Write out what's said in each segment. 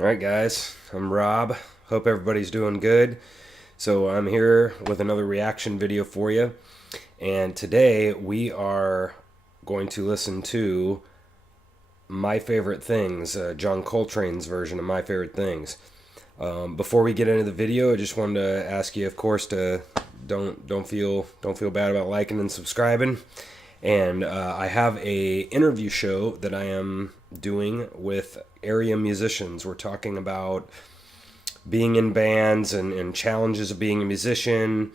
Alright guys, I'm Rob. Hope everybody's doing good. So I'm here with another reaction video for you. And today we are going to listen to My Favorite Things, John Coltrane's version of My Favorite Things. Before we get into the video, I just wanted to ask you, of course, to don't feel bad about liking and subscribing. And I have a interview show that I am doing with area musicians. We're talking about being in bands and challenges of being a musician,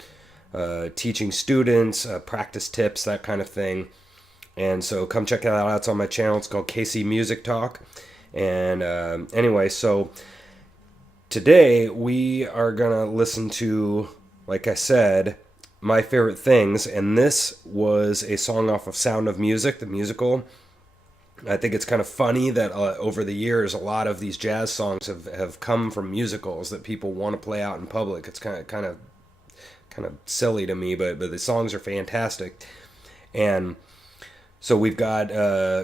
teaching students, practice tips, that kind of thing. And so come check that out. It's on my channel. It's called KC Music Talk. And anyway, so today we are gonna listen to, like I said, My Favorite Things, and this was a song off of Sound of Music, the musical. I think it's kind of funny that over the years, a lot of these jazz songs have come from musicals that people want to play out in public. It's kind of silly to me, but the songs are fantastic. And so we've got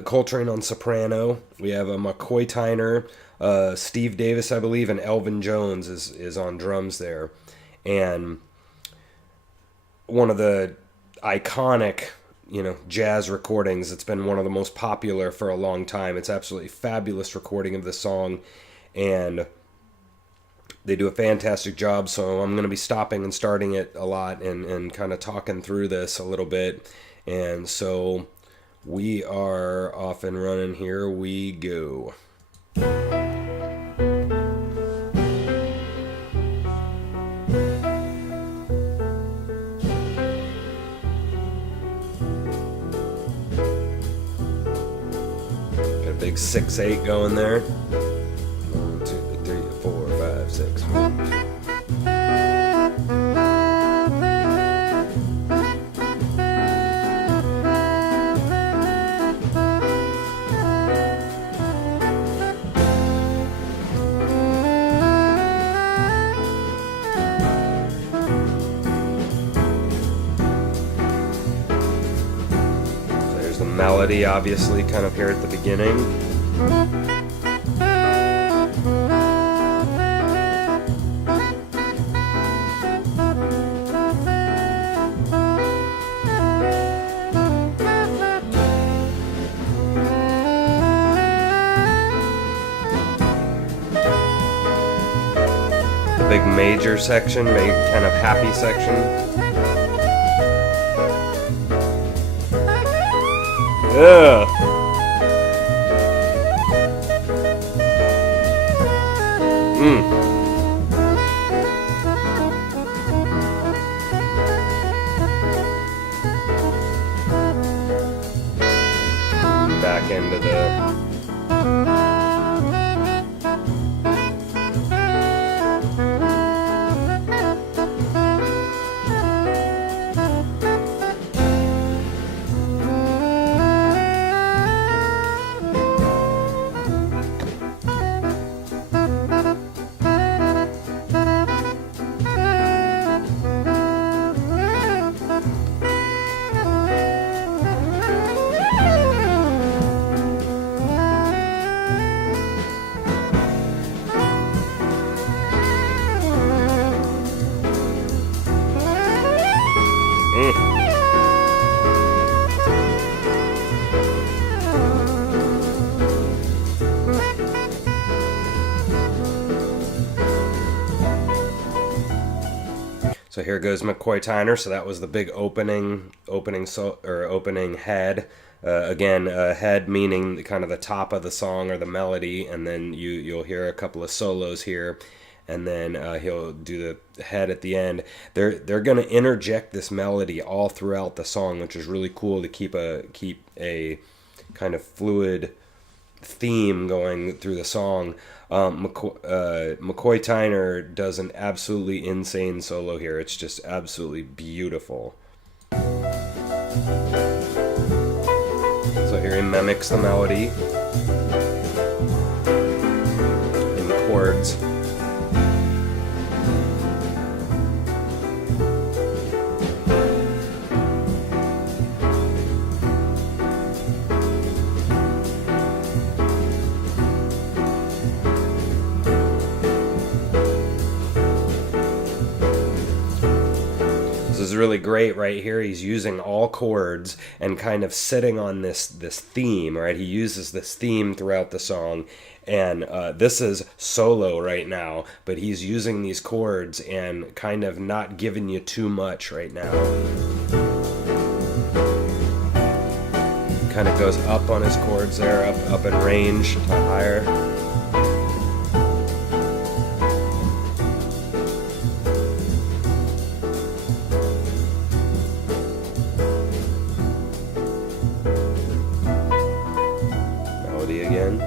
Coltrane on soprano. We have a McCoy Tyner, Steve Davis, I believe, and Elvin Jones is on drums there. And one of the iconic, jazz recordings. It's been one of the most popular for a long time. It's absolutely fabulous recording of the song, and they do a fantastic job. So I'm going to be stopping and starting it a lot and kind of talking through this a little bit. And so we are off and running. Here we go. Big 6/8 going there. 1, 2, 3, 4, 5, 6. So there's the melody, obviously, kind of here at the beginning. The big major section, big kind of happy section. Yeah. Back into the So here goes McCoy Tyner. So that was the big opening head. Again, head meaning kind of the top of the song or the melody, and then you'll hear a couple of solos here, and then he'll do the head at the end. They're going to interject this melody all throughout the song, which is really cool to keep a kind of fluid theme going through the song. McCoy Tyner does an absolutely insane solo here. It's just absolutely beautiful. So here he mimics the melody in the chords. really great right here. He's using all chords and kind of sitting on this theme, right? He uses this theme throughout the song, and this is solo right now, but he's using these chords and kind of not giving you too much right now. Kind of goes up on his chords there, up in range to higher. Melody again.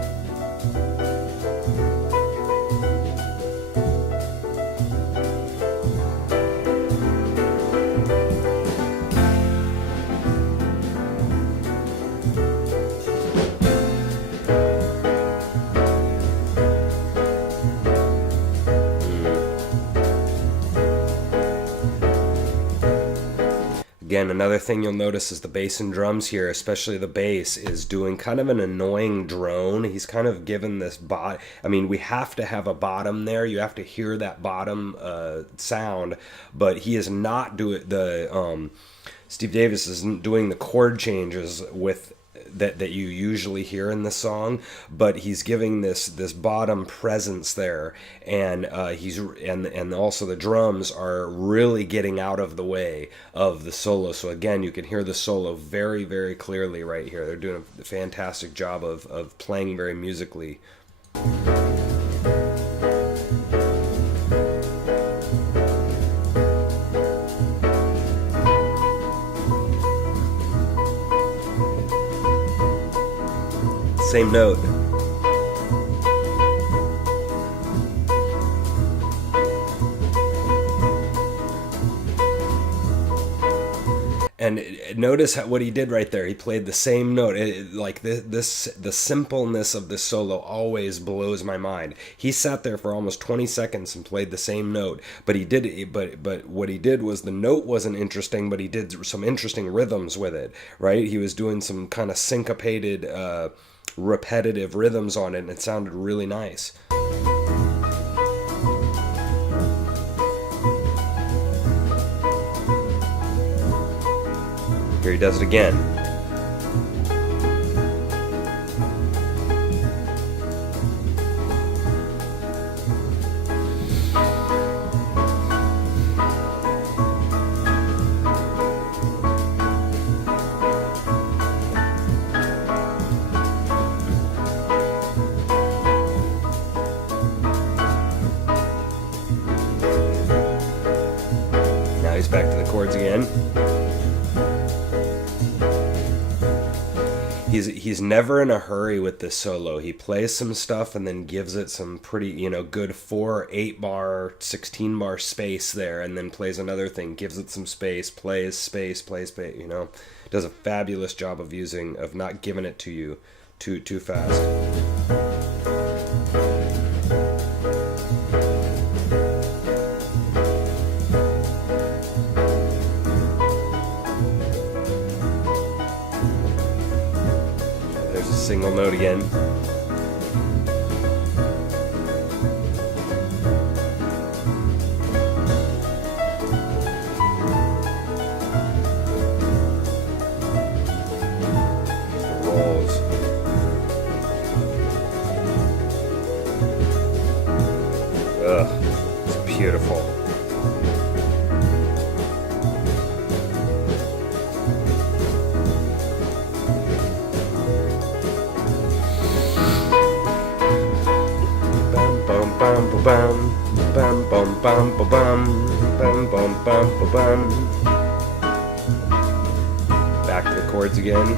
Again, another thing you'll notice is the bass and drums here, especially the bass, is doing kind of an annoying drone. He's kind of given this I mean, we have to have a bottom there. You have to hear that bottom sound, but he is not doing the Steve Davis isn't doing the chord changes with that you usually hear in the song, but he's giving this bottom presence there, and and also the drums are really getting out of the way of the solo. So again, you can hear the solo very, very clearly right here. They're doing a fantastic job of playing very musically. Same note. And notice what he did right there. He played the same note. The simpleness of this solo always blows my mind. He sat there for almost 20 seconds and played the same note. But what he did was the note wasn't interesting, but he did some interesting rhythms with it. Right? He was doing some kind of syncopated, repetitive rhythms on it, and it sounded really nice. Here he does it again. Now he's back to the chords again. He's never in a hurry with this solo. He plays some stuff and then gives it some pretty, good 4, 8 bar, 16 bar space there, and then plays another thing, gives it some space, plays space, Does a fabulous job of not giving it to you too fast. Single note again. Rolls. Ugh, it's beautiful. Bam, bam, bam, bam, bam, bam, bam, bam, bam. Back to the chords again.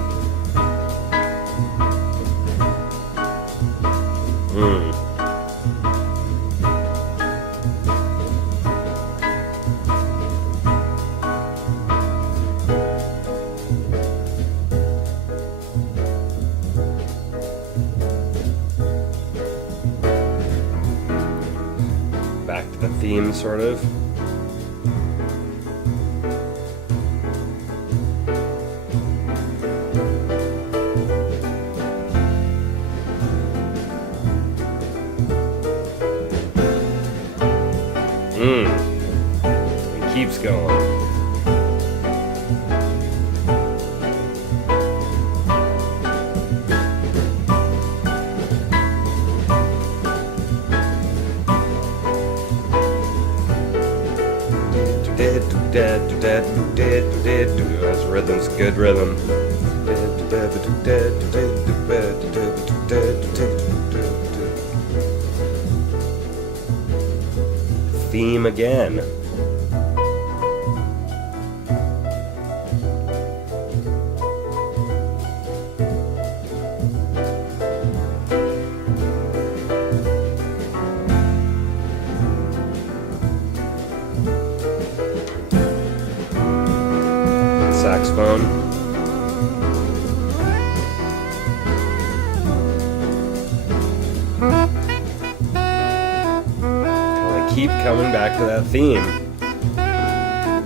Back to the theme, sort of. It keeps going. That's rhythm's good rhythm. Theme again. Saxophone. I keep coming back to that theme.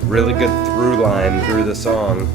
Really good through line through the song.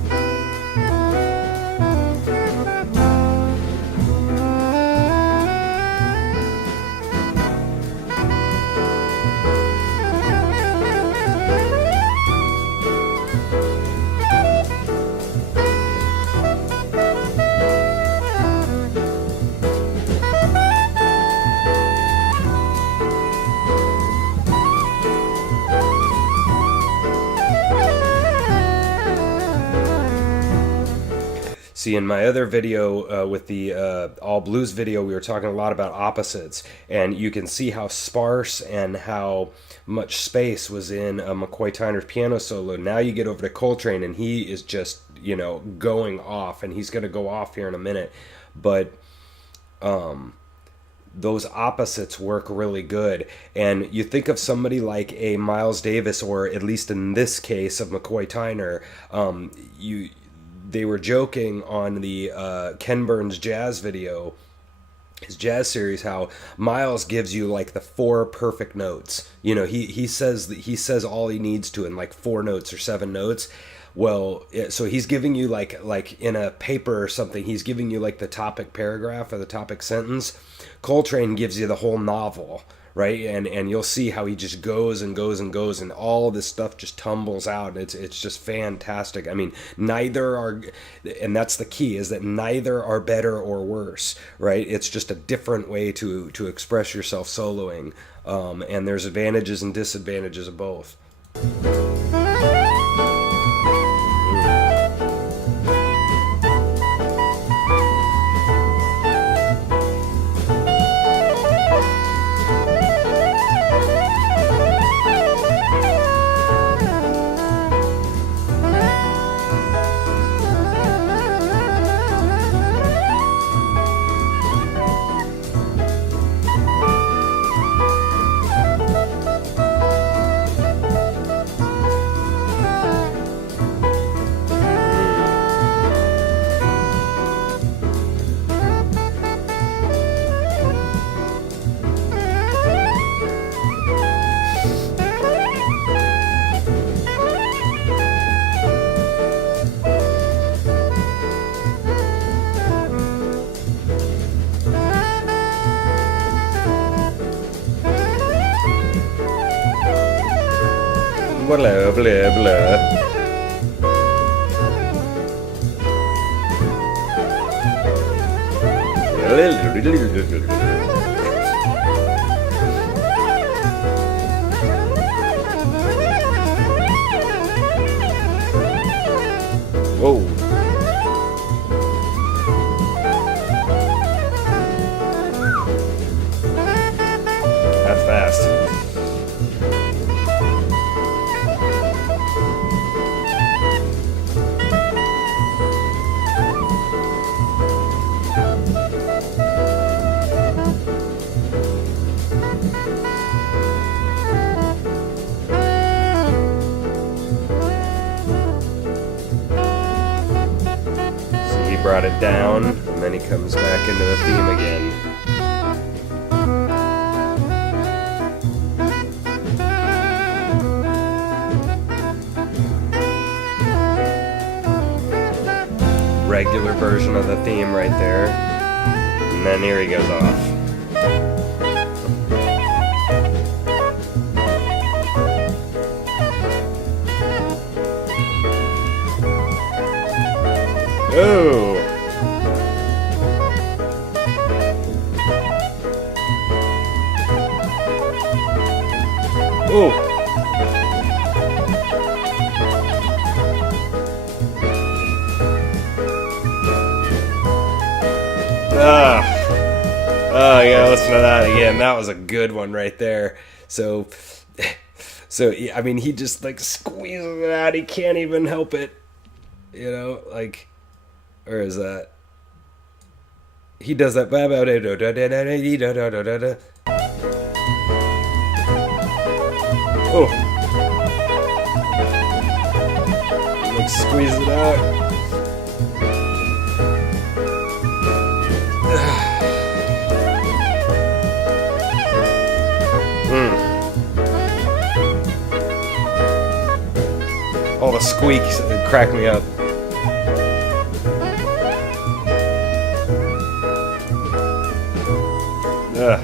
See, in my other video with the all blues video, we were talking a lot about opposites, and you can see how sparse and how much space was in McCoy Tyner's piano solo. Now you get over to Coltrane, and he is just, you know, going off, and he's going to go off here in a minute. But those opposites work really good. And you think of somebody like a Miles Davis, or at least in this case of McCoy Tyner, they were joking on the Ken Burns jazz video, his jazz series, how Miles gives you like the 4 perfect notes. You know, he says all he needs to in like 4 notes or 7 notes. Well, so he's giving you like in a paper or something, he's giving you like the topic paragraph or the topic sentence. Coltrane gives you the whole novel, right? And you'll see how he just goes and goes and goes, and all this stuff just tumbles out. It's just fantastic. I mean, neither are, and that's the key, is that neither are better or worse, right? It's just a different way to express yourself soloing, and there's advantages and disadvantages of both. Blah, blah, blah. Whoa. That's fast. Brought it down, and then he comes back into the theme again. Regular version of the theme right there, and then here he goes off. Oh! Oh! Oh, yeah, listen to that again. That was a good one right there. So, I mean, he just like squeezes it out. He can't even help it. You know, like, or is that? He does that. Oh, like squeeze it out. All the squeaks crack me up. Ugh.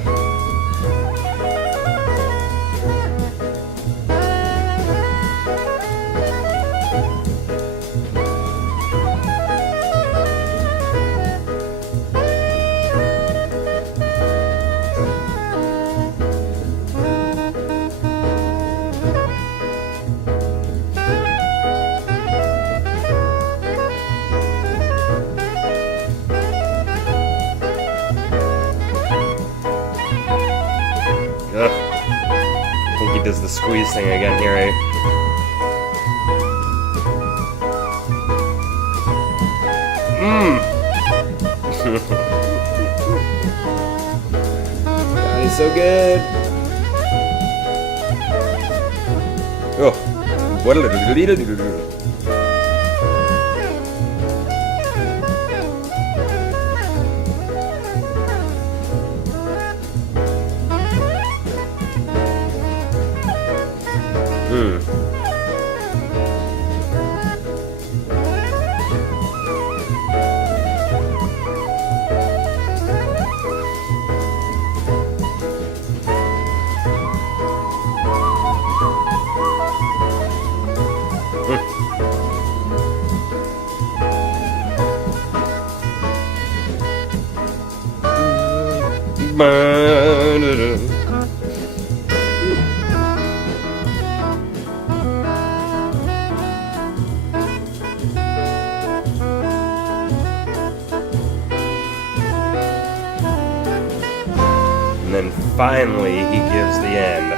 I think he does the squeeze thing again here, eh? God, he's so good. Oh. And then finally he gives the end.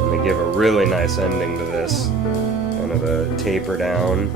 And they give a really nice ending to this. Kind of a taper down.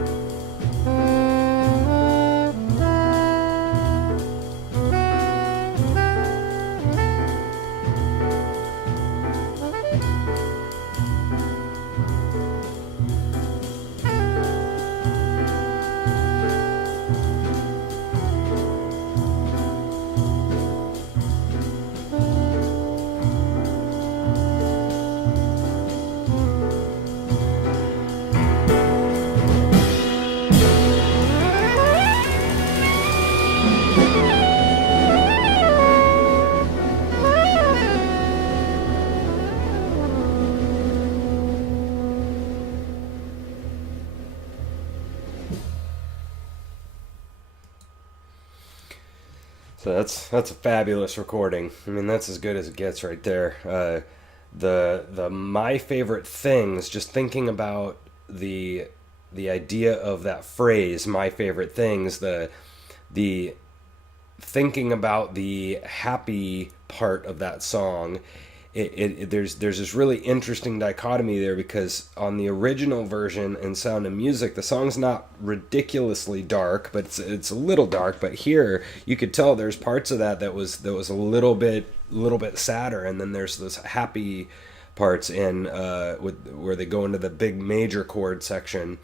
So that's a fabulous recording. I mean, that's as good as it gets right there. The my favorite things. Just thinking about the idea of that phrase, my favorite things. The thinking about the happy part of that song. There's this really interesting dichotomy there, because on the original version in Sound and Music, the song's not ridiculously dark, but it's a little dark. But here you could tell there's parts of that was a little bit sadder, and then there's this happy parts in where they go into the big major chord section.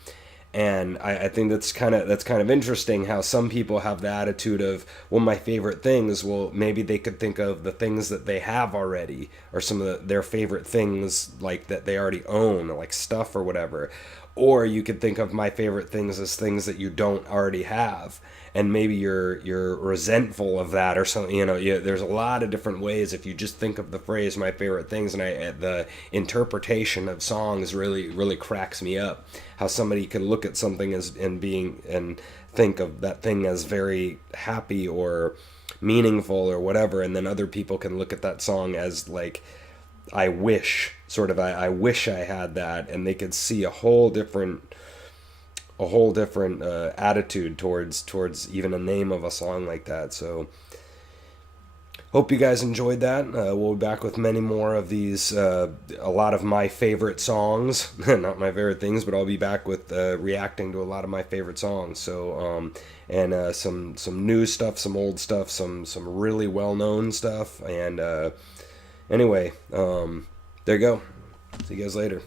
And I think that's kind of interesting how some people have the attitude of, well, my favorite things, well, maybe they could think of the things that they have already, or some of their favorite things like that they already own, like stuff or whatever. Or you could think of my favorite things as things that you don't already have, and maybe you're resentful of that or something. There's a lot of different ways if you just think of the phrase "my favorite things," and the interpretation of songs really cracks me up. How somebody could look at something and think of that thing as very happy or meaningful or whatever, and then other people can look at that song as like, I wish, sort of, I wish I had that, and they could see a whole different attitude towards even a name of a song like that. So hope you guys enjoyed that. We'll be back with many more of these, a lot of my favorite songs. Not my favorite things, but I'll be back with reacting to a lot of my favorite songs. So, and some new stuff, some old stuff, some really well-known stuff. And anyway, there you go. See you guys later.